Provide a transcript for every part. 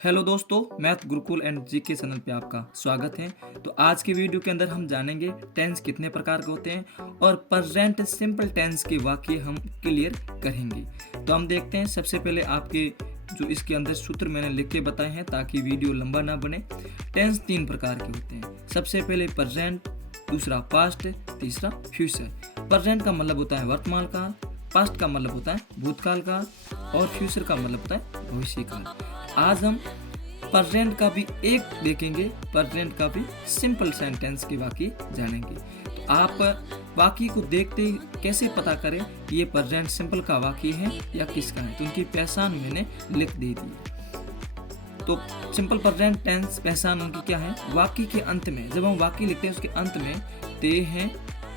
Hello दोस्तों, math Gurukul and GK channel पे आपका स्वागत है। तो आज के वीडियो के अंदर हम जानेंगे टेंस कितने प्रकार के होते हैं और प्रेजेंट सिंपल टेंस के वाक्य हम क्लियर करेंगे। तो हम देखते हैं। सबसे पहले आपके जो इसके अंदर सूत्र मैंने लिख के बताए हैं ताकि वीडियो लंबा ना बने। टेंस 3 प्रकार के होते हैं। सबसे पहले प्रेजेंट, दूसरा पास्ट, तीसरा फ्यूचर। प्रेजेंट का मतलब होता है वर्तमान काल, पास्ट का मतलब होता है भूतकाल काल और फ्यूचर का मतलब होता है भविष्य काल। आज हम प्रेजेंट का भी एक देखेंगे, प्रेजेंट का भी सिंपल सेंटेंस के वाक्य जानेंगे। तो आप वाक्य को देखते ही कैसे पता करें ये प्रेजेंट सिंपल का वाक्य है या किसका है, तो उनकी पहचान मैंने लिख दे दी है। तो सिंपल प्रेजेंट टेंस पहचान उनकी क्या है? वाक्य के अंत में जब हम वाक्य लिखते हैं उसके अंत में ते हैं,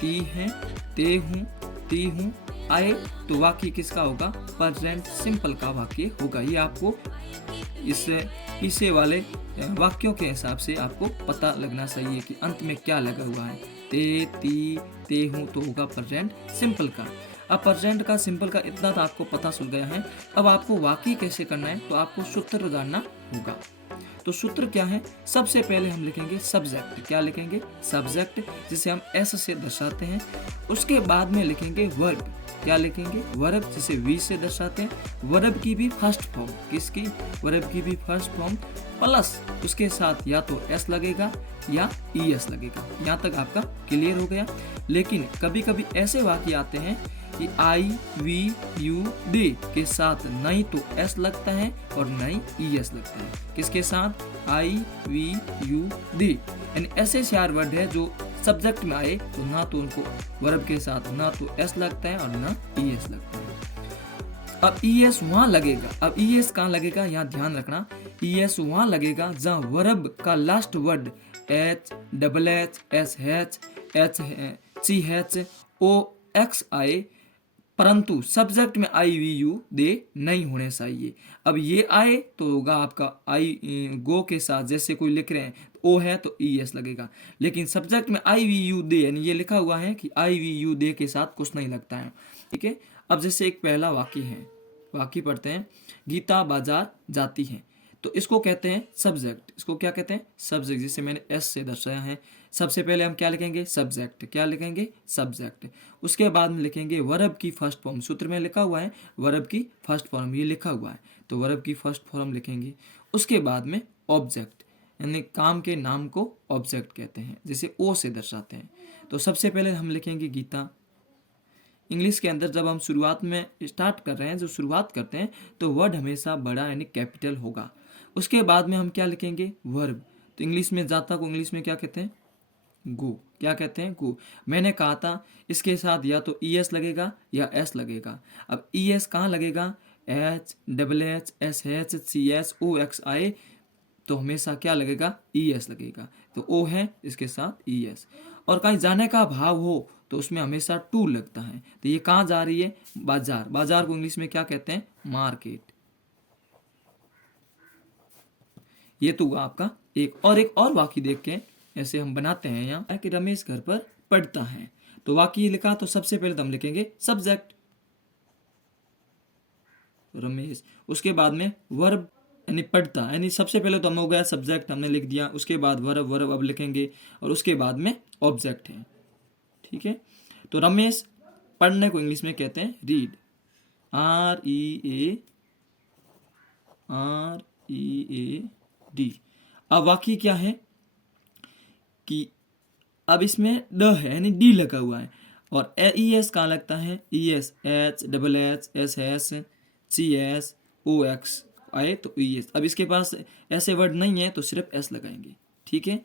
ती हैं, ते हूँ, ती हूँ आए, तो वाक्य किसका होगा? प्रेजेंट सिंपल का वाक्य होगा। ये आपको इस पीछे वाले वाक्यों के हिसाब से आपको पता लगना चाहिए कि अंत में क्या लगा हुआ है। ते, ती, ते हूँ तो होगा प्रेजेंट सिंपल का। अब प्रेजेंट का सिंपल का इतना तो आपको पता चल गया है। अब आपको वाक्य कैसे करना है तो आपको सूत्र जानना होगा। तो सूत्र क्या है? सबसे पहले हम लिखेंगे सब्जेक्ट। क्या लिखेंगे? सब्जेक्ट, जिसे हम एस से दर्शाते हैं। उसके बाद में लिखेंगे वर्ब। क्या लिखेंगे? वर्ब, जिसे वी से दर्शाते हैं। वर्ब की भी फर्स्ट फॉर्म, किसकी? वर्ब की भी फर्स्ट फॉर्म प्लस उसके साथ या तो एस लगेगा या ई एस लगेगा। यहाँ तक आपका क्लियर हो गया। लेकिन कभी कभी ऐसे वाक्य आते हैं कि आई वी यू दे के साथ नहीं तो एस लगता है और नहीं ई एस लगता है। किसके साथ? आई वी यू दे। यानी ऐसे 4 वर्ड है जो सब्जेक्ट में आए तो ना तो उनको वर्ब के साथ ना तो एस लगता है और ना ई एस लगता है। अब ई एस वहां लगेगा। अब ई एस कहाँ लगेगा? यहाँ ध्यान रखना। ई एस वहां लगेगा जहाँ वर्ब का last word H, double H, S H, H C H, O X आए, परंतु सब्जेक्ट में आई वी यू दे नहीं होने चाहिए। अब ये आए तो होगा आपका आई गो के साथ, जैसे कोई लिख रहे हैं ओ है तो ई एस लगेगा। लेकिन सब्जेक्ट में आई वी यू दे यानी ये लिखा हुआ है कि आई वी यू दे के साथ कुछ नहीं लगता है। ठीक है। अब जैसे एक पहला वाक्य है, वाक्य पढ़ते हैं। गीता बाजार जाती है, तो इसको कहते हैं सब्जेक्ट। इसको क्या कहते हैं? सब्जेक्ट, जिसे मैंने एस से दर्शाया है। सबसे पहले हम क्या लिखेंगे? सब्जेक्ट। क्या लिखेंगे? सब्जेक्ट। उसके बाद में लिखेंगे वर्ब की फर्स्ट फॉर्म। सूत्र में लिखा हुआ है वर्ब की फर्स्ट फॉर्म, ये लिखा हुआ है तो वर्ब की फर्स्ट फॉर्म लिखेंगे। उसके बाद में ऑब्जेक्ट, यानी काम के नाम को ऑब्जेक्ट कहते हैं, जिसे ओ से दर्शाते हैं। तो सबसे पहले हम लिखेंगे गीता। इंग्लिश के अंदर जब हम शुरुआत में स्टार्ट कर रहे हैं, जो शुरुआत करते हैं, तो वर्ड हमेशा बड़ा यानी कैपिटल होगा। उसके बाद में हम क्या लिखेंगे? वर्ब। तो इंग्लिश में जाता को इंग्लिश में क्या कहते हैं? गो। क्या कहते हैं? गो। मैंने कहा था इसके साथ या तो ई एस लगेगा या एस लगेगा। अब ई एस कहाँ लगेगा? H, double H, S H, C S, O X आए तो हमेशा क्या लगेगा? ई एस लगेगा। तो ओ है, इसके साथ ई एस। और कहीं जाने का भाव हो तो उसमें हमेशा टू लगता है। तो ये कहाँ जा रही है? बाजार। बाजार को इंग्लिश में क्या कहते हैं? मार्केट। ये तो हुआ आपका एक और वाक्य देख के ऐसे हम बनाते हैं यहाँ कि रमेश घर पर पढ़ता है। तो वाक्य लिखा तो सबसे पहले तो हम लिखेंगे सब्जेक्ट रमेश। उसके बाद में वर्ब यानी पढ़ता, यानी सबसे पहले तो हम हो गया सब्जेक्ट हमने लिख दिया। उसके बाद वर्ब, वर्ब अब लिखेंगे और उसके बाद में ऑब्जेक्ट है। ठीक है। तो रमेश पढ़ने को इंग्लिश में कहते हैं read. R E A, R E A D. अब वाक्य क्या है कि अब इसमें ड है यानी डी लगा हुआ है और ई एस कहाँ लगता है? E S, H, double H, S S, C S, O X आए तो ई एस। अब इसके पास ऐसे वर्ड नहीं है तो सिर्फ एस लगाएंगे। ठीक है।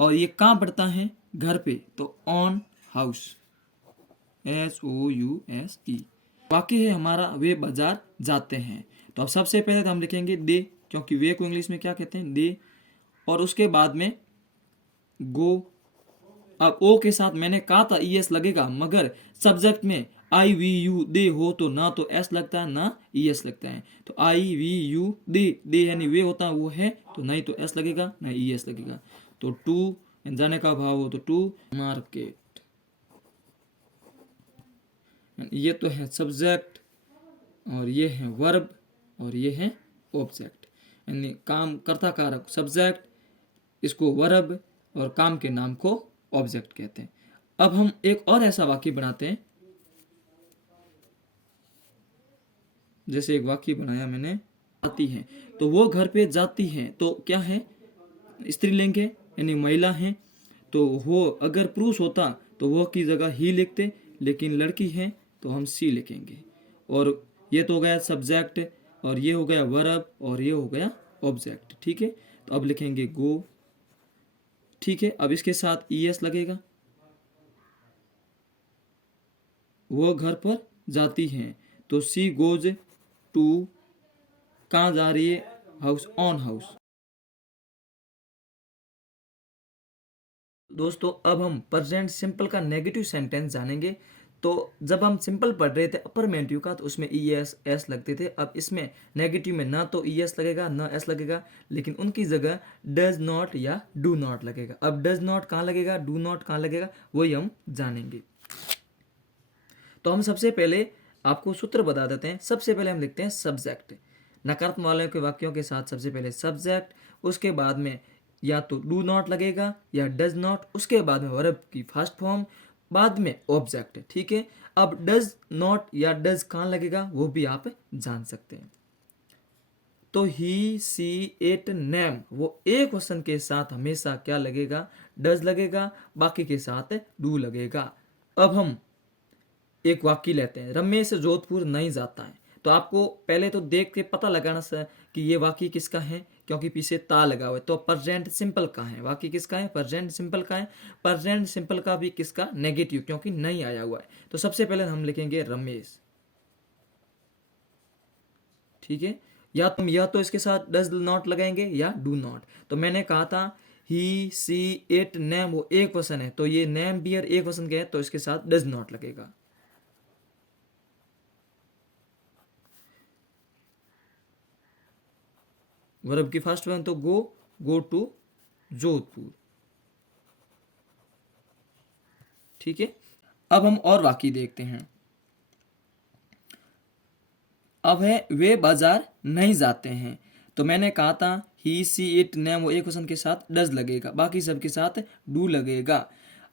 और ये कहाँ पढ़ता है? घर पे, तो on house, S O U S E. वाक्य है हमारा वे बाजार जाते हैं। तो अब सबसे पहले तो हम लिखेंगे दे, क्योंकि वे को इंग्लिश में क्या कहते हैं? दे। और उसके बाद में गो। अब ओ के साथ मैंने कहा था ई एस लगेगा, मगर सब्जेक्ट में आई वी यू दे हो तो ना तो एस लगता है ना ई एस लगता है। तो आई वी यू दे, दे यानी वे होता है वो है, तो नहीं तो एस लगेगा ना ई एस लगेगा। तो टू जाने का भाव हो तो टू मार्केट। ये तो है सब्जेक्ट और ये है वर्ब और ये है ऑब्जेक्ट। यानी काम कर्ता कारक सब्जेक्ट, इसको वर्ब, और काम के नाम को ऑब्जेक्ट कहते हैं। अब हम एक और ऐसा वाक्य बनाते हैं, जैसे एक वाक्य बनाया मैंने, आती है, तो वो घर पे जाती है, तो क्या है, स्त्रीलिंग है यानी महिला है। तो वो अगर पुरुष होता तो वो की जगह ही लिखते, लेकिन लड़की है तो हम सी लिखेंगे। और ये तो हो गया सब्जेक्ट, और ये हो गया वर्ब, और ये हो गया ऑब्जेक्ट। ठीक है, तो अब लिखेंगे गो। ठीक है, अब इसके साथ ईएस लगेगा। वो घर पर जाती है, तो सी गोज टू, कहाँ जा रही है, हाउस, ऑन हाउस। दोस्तों अब हम प्रेजेंट सिंपल का नेगेटिव सेंटेंस जानेंगे। तो जब हम सिंपल पढ़ रहे थे अफर्मेटिव का, तो उसमें ई एस एस लगते थे। अब इसमें नेगेटिव में ना तो ई एस लगेगा ना एस लगेगा, लेकिन उनकी जगह डज नॉट या डू नॉट लगेगा। अब डज नॉट कहाँ लगेगा, डू नॉट कहाँ लगेगा, वही हम जानेंगे। तो हम सबसे पहले आपको सूत्र बता देते हैं। सबसे पहले हम लिखते हैं सब्जेक्ट, नकारात्मक वाले के वाक्यों के साथ सबसे पहले सब्जेक्ट, उसके बाद में या तो डू नॉट लगेगा या डज नॉट, उसके बाद में वर्ब की फर्स्ट फॉर्म, बाद में ऑब्जेक्ट। ठीक है, अब डज नॉट या डज कहाँ लगेगा वो भी आप जान सकते हैं। तो ही सी इट नेम, वो एक वचन के साथ हमेशा क्या लगेगा, डज लगेगा, बाकी के साथ डू लगेगा। अब हम एक वाक्य लेते हैं, रमेश जोधपुर नहीं जाता है। तो आपको पहले तो देख के पता लगाना कि ये वाक्य किसका है, क्योंकि पीछे ता लगा हुआ है। तो प्रेजेंट सिंपल का है, वाक्य किसका है, प्रेजेंट सिंपल का है। प्रेजेंट सिंपल का भी किसका, नेगेटिव, क्योंकि नहीं आया हुआ है। तो सबसे पहले हम लिखेंगे रमेश। ठीक है, या तो इसके साथ डज नॉट लगाएंगे या डू नॉट। तो मैंने कहा था ही सी इट नेम, वो एक वचन है, तो ये नेम बियर एक वचन के है, तो इसके साथ डज नॉट लगेगा। वर्ब की फर्स्ट वन तो गो टू जोधपुर। ठीक है, अब हम और वाक्य देखते हैं। अब है वे बाजार नहीं जाते हैं। तो मैंने कहा था ही सी इट नेम, वो एक क्वेश्चन के साथ डज लगेगा, बाकी सब के साथ डू लगेगा।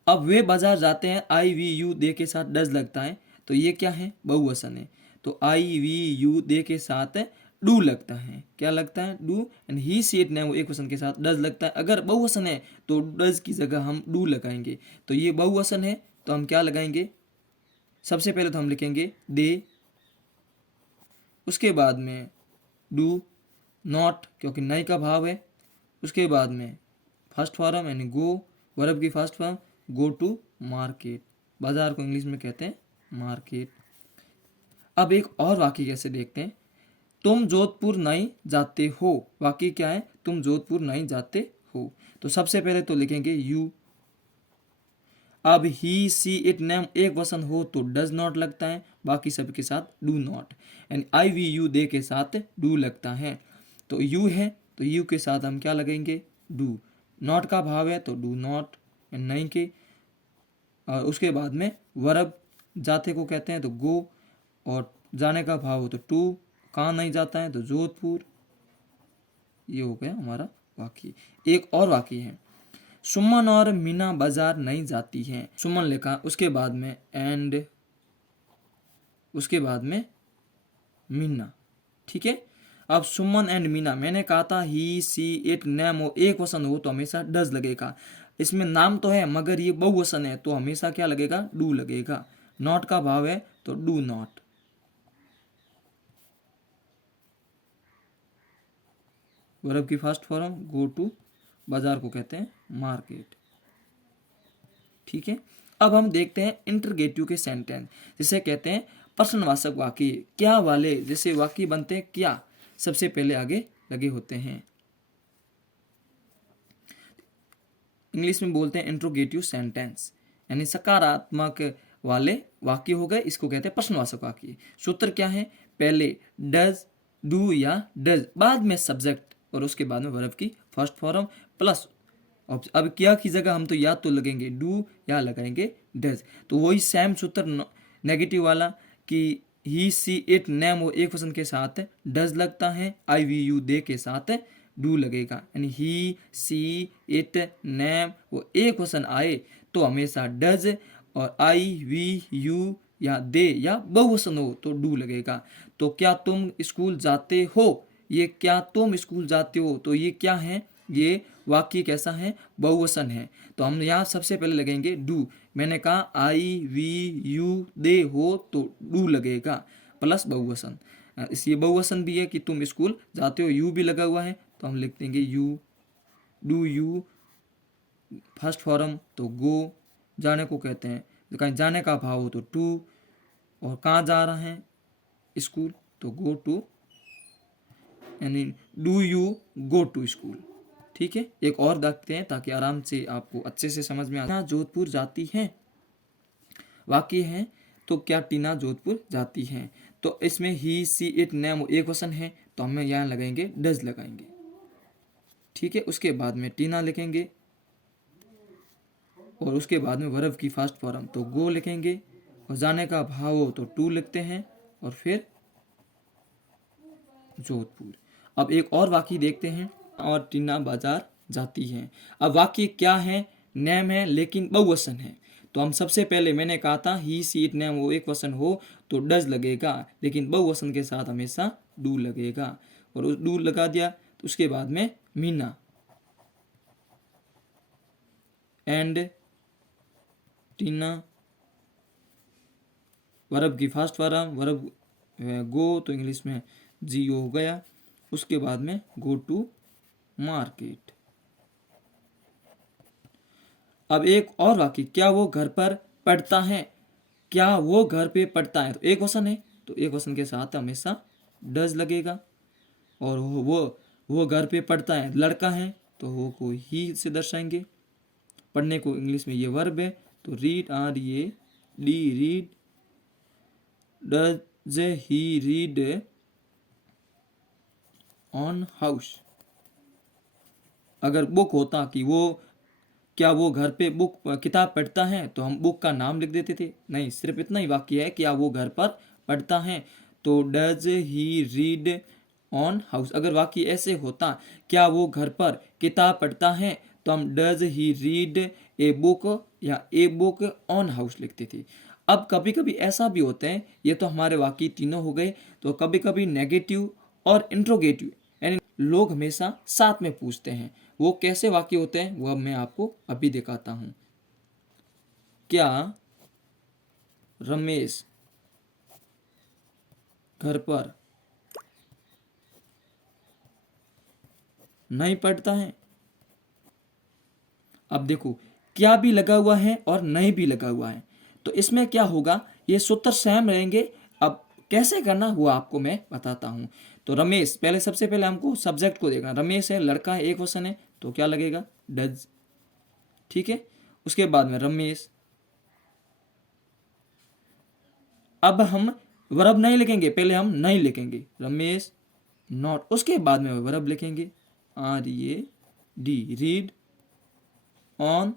अब वे बाजार जाते हैं, आई वी यू दे के साथ डज लगता है, तो ये क्या है, बहुवचन है। तो आई वी यू दे के साथ डू लगता है, क्या लगता है, do. And he see it name, वो एक क्वेश्चन के साथ डज लगता है। अगर बहुवचन है तो डज की जगह हम डू लगाएंगे। तो ये बहुवचन है तो हम क्या लगाएंगे, सबसे पहले तो हम लिखेंगे दे, उसके बाद में डू नॉट, क्योंकि नई का भाव है, उसके बाद में फर्स्ट फॉर्म यानी गो, वर्ब की first form, go to market, बाजार को इंग्लिश में कहते हैं मार्केट। अब एक और वाक्य कैसे देखते हैं, तुम जोधपुर नहीं जाते हो। वाक्य क्या है, तुम जोधपुर नहीं जाते हो। तो सबसे पहले तो लिखेंगे यू। अब ही सी इट नेम एक वचन हो तो डज नॉट लगता है, बाकी सब के साथ do not. And I we you they के साथ डू लगता है। तो यू है तो यू के साथ हम क्या लगेंगे, डू। नॉट का भाव है तो डू नॉट, एंड नहीं के। और उसके बाद में वर्ब, जाते को कहते हैं तो गो, और जाने का भाव हो तो टू, कहाँ नहीं जाता है तो जोधपुर। ये हो गया हमारा वाक्य। एक और वाक्य है, सुमन और मीना बाजार नहीं जाती हैं। सुमन लिखा, उसके बाद में एंड, उसके बाद में मीना। ठीक है, अब सुमन एंड मीना, मैंने कहा था ही सी इट नेम, हो एक वचन हो तो हमेशा डज लगेगा। इसमें नाम तो है मगर ये बहुवचन है, तो हमेशा क्या लगेगा, डू लगेगा। नॉट का भाव है तो डू नॉट। वर्ब की फर्स्ट फॉर्म गो टू, बाजार को कहते हैं मार्केट। ठीक है, अब हम देखते हैं इंटरगेटिव के सेंटेंस, जिसे कहते हैं प्रश्नवाचक वाक्य। क्या वाले जैसे वाक्य बनते हैं, क्या सबसे पहले आगे लगे होते हैं, इंग्लिश में बोलते हैं इंट्रोगेटिव सेंटेंस, यानी सकारात्मक वाले वाक्य हो गए, इसको कहते हैं प्रश्नवाचक वाक्य। सूत्र क्या है, पहले डज, डू या डज, बाद में सब्जेक्ट, और उसके बाद में वर्ब की फर्स्ट फॉर्म प्लस। अब क्या की जगह हम तो या तो लगेंगे डू या लगाएंगे डज। तो वही सेम सूत्र नेगेटिव वाला कि ही सी इट नेम वो एक वचन के साथ डज लगता है, आई वी यू दे के साथ डू लगेगा। यानी ही सी इट नेम वो एक वचन आए तो हमेशा डज, और आई वी यू या दे या बहुवचन हो तो डू लगेगा। तो क्या तुम स्कूल जाते हो, ये क्या तुम स्कूल जाते हो, तो ये क्या है, ये वाक्य कैसा है, बहुवचन है। तो हम यहाँ सबसे पहले लगेंगे डू। मैंने कहा आई वी यू दे हो तो डू लगेगा प्लस बहुवचन। इसलिए बहुवचन भी है कि तुम स्कूल जाते हो, यू भी लगा हुआ है तो हम लिख देंगे you, do you. First form तो गो, जाने को कहते हैं, तो कहीं जाने का भाव हो तो टू, और कहाँ जा रहे हैं स्कूल तो गो टू, यानी do you go to school. ठीक है, एक और देखते हैं ताकि आराम से आपको अच्छे से समझ में आ। जोधपुर जाती है वाक्य है, तो क्या टीना जोधपुर जाती है, तो इसमें ही सी इट नेम एक वचन है तो हमें यहाँ लगाएंगे डज लगाएंगे। ठीक है, उसके बाद में टीना लिखेंगे और उसके बाद में वर्ब की फर्स्ट फॉर्म तो गो लिखेंगे, और जाने का भाव हो तो टू लिखते हैं, और फिर जोधपुर। अब एक और वाक्य देखते हैं, और टीना बाजार जाती है। अब वाक्य क्या है, नेम है लेकिन बहुवचन है। तो हम सबसे पहले मैंने कहा था ही सी इट नेम वो एक वचन हो तो डज लगेगा, लेकिन बहुवचन के साथ हमेशा डू लगेगा, और उस डू लगा दिया। तो उसके बाद में मीना एंड टीना, वर्ब की फर्स्ट फॉर्म वर्ब गो तो इंग्लिश में जी हो गया। उसके बाद में गो टू मार्केट। अब एक और वाक्य, क्या वो घर पर पढ़ता है, क्या वो घर पे पढ़ता है, तो एक वचन है तो एक वचन के साथ हमेशा डज लगेगा। और वो घर पे पढ़ता है लड़का है तो वो को ही से दर्शाएंगे। पढ़ने को इंग्लिश में ये वर्ब है तो रीड आर ये D read, does he read on house. अगर बुक होता कि वो क्या वो घर पे बुक किताब पढ़ता है तो हम बुक का नाम लिख देते थे, नहीं सिर्फ इतना ही वाक्य है क्या वो घर पर पढ़ता है तो does he read on house. अगर वाक्य ऐसे होता क्या वो घर पर किताब पढ़ता है तो हम does he read a book या ए बुक ऑन हाउस लिखते थे। अब कभी कभी ऐसा भी होता है, ये तो हमारे वाक्य तीनों हो गए, तो कभी कभी नेगेटिव और इंट्रोगेटिव यानी लोग हमेशा साथ में पूछते हैं, वो कैसे वाक्य होते हैं वो अब मैं आपको अभी दिखाता हूं। क्या रमेश घर पर नहीं पढ़ता है। अब देखो क्या भी लगा हुआ है और नहीं भी लगा हुआ है, तो इसमें क्या होगा, ये सूत्र सेम रहेंगे। अब कैसे करना हुआ आपको मैं बताता हूं। तो रमेश, पहले सबसे पहले हमको सब्जेक्ट को देखना, रमेश है लड़का है एक वचन है तो क्या लगेगा डज। ठीक है, उसके बाद में रमेश। अब हम वर्ब नहीं लिखेंगे, पहले हम नहीं लिखेंगे रमेश नॉट, उसके बाद में वर्ब लिखेंगे R A D read on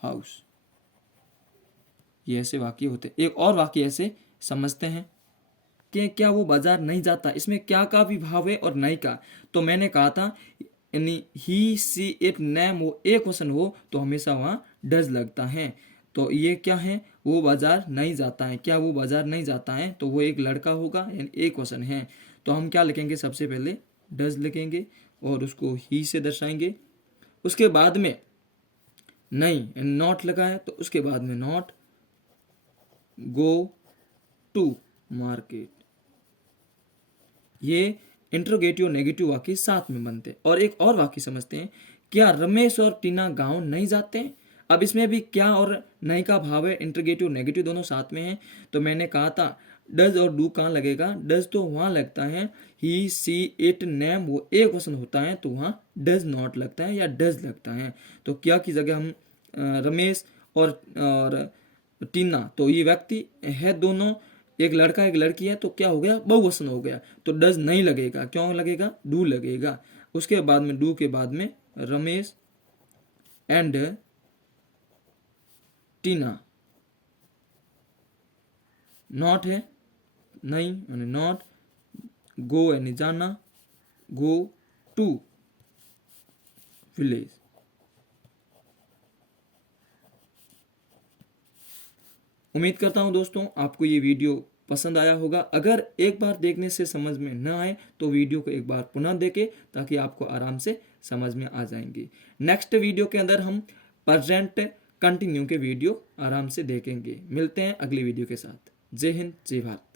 house. ये ऐसे वाक्य होते। एक और वाक्य ऐसे समझते हैं कि क्या वो बाजार नहीं जाता, इसमें क्या का भी भाव है और नहीं का। तो मैंने कहा था यानी ही सी इट नेम वो एक वचन हो तो हमेशा वहां डज लगता है। तो ये क्या है, वो बाजार नहीं जाता है, क्या वो बाजार नहीं जाता है तो वो एक लड़का होगा यानी एक वचन है। तो हम क्या लिखेंगे, सबसे पहले डज लिखेंगे और उसको ही से दर्शाएंगे। उसके बाद में नहीं नॉट लगा है तो उसके बाद में नॉट गो टू मार्केट। ये इंट्रोगेटिव नेगेटिव वाक्य साथ में बनते हैं। और एक और वाक्य समझते हैं, क्या रमेश और टीना गांव नहीं जाते हैं। अब इसमें भी क्या और नहीं का भाव है, इंट्रोगेटिव नेगेटिव दोनों साथ में है। तो मैंने कहा था डज और डू कहाँ लगेगा, डज तो वहां लगता है ही सी इट नेम वो एक वचन होता है तो वहां डज नॉट लगता है या डज लगता है। तो क्या की जगह हम रमेश और टीना, तो ये व्यक्ति है दोनों, एक लड़का एक लड़की है तो क्या हो गया बहुवचन हो गया तो डज नहीं लगेगा, क्यों लगेगा डू लगेगा। उसके बाद में डू के बाद में रमेश एंड टीना, नॉट है नहीं यानी नॉट, गो यानी जाना, गो टू विलेज। उम्मीद करता हूं दोस्तों आपको ये वीडियो पसंद आया होगा। अगर एक बार देखने से समझ में न आए तो वीडियो को एक बार पुनः देखें ताकि आपको आराम से समझ में आ जाएंगी। नेक्स्ट वीडियो के अंदर हम प्रेजेंट कंटिन्यू के वीडियो आराम से देखेंगे। मिलते हैं अगली वीडियो के साथ। जय हिंद, जय भारत।